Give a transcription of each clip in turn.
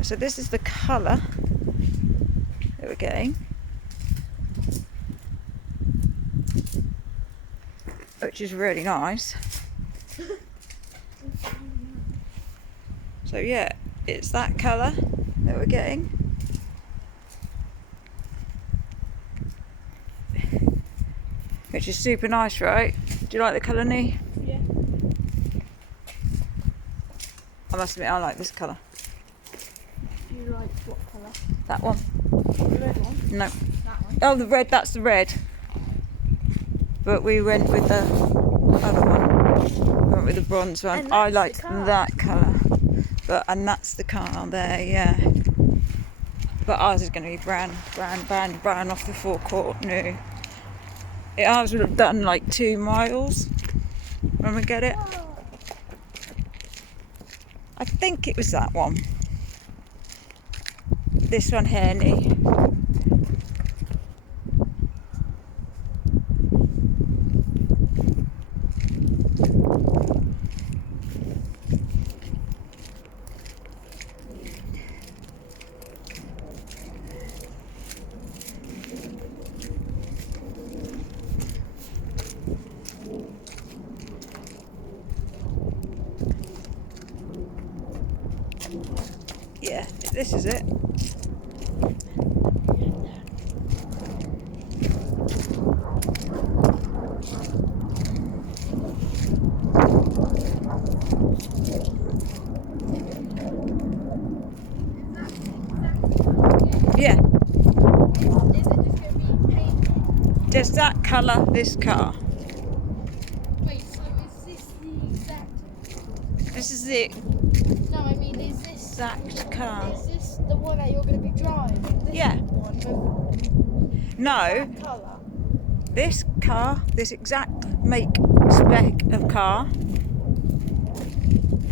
So this is the colour that we're getting, which is really nice. So yeah, it's that colour that we're getting. Which is super nice, right? Do you like the colour, Nee? Yeah. I must admit, I like this colour. You like what colour? That one. The red one? No. That one? Oh, the red, that's the red. But we went with the other one. We went with the bronze one. And I that's like the car. that colour. And that's the car there, yeah. But ours is going to be brown off the forecourt, new. Ours would have done like 2 miles when we get it. I think it was that one. This one here, Nee. Yeah, this is it. Yeah. Is it just going to be painted? Does that colour this car? Wait, so is this the exact... This is the No, I mean, is this... exact car. Is this the one that you're going to be driving? This Yeah. one with No, that colour? this car, this exact make spec of car,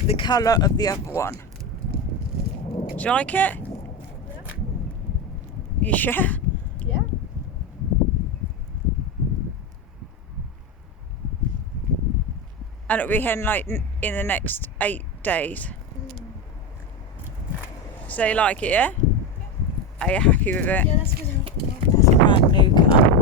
the colour of the other one. Do you like it? Yeah. You sure? Yeah. And it'll be here like in the next 8 days. So you like it, yeah? Are you happy with it? Yeah, that's good enough. That's a brand new car.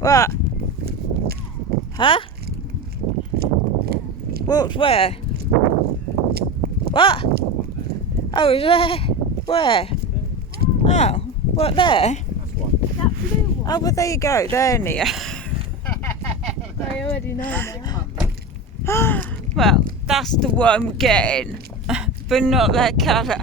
What? Huh? Walked where? What? Oh, is there? Where? Oh, what, there? That blue one. Oh, well, there you go. There, Nia. I already know now. Well, that's the one we're getting, but not that colour.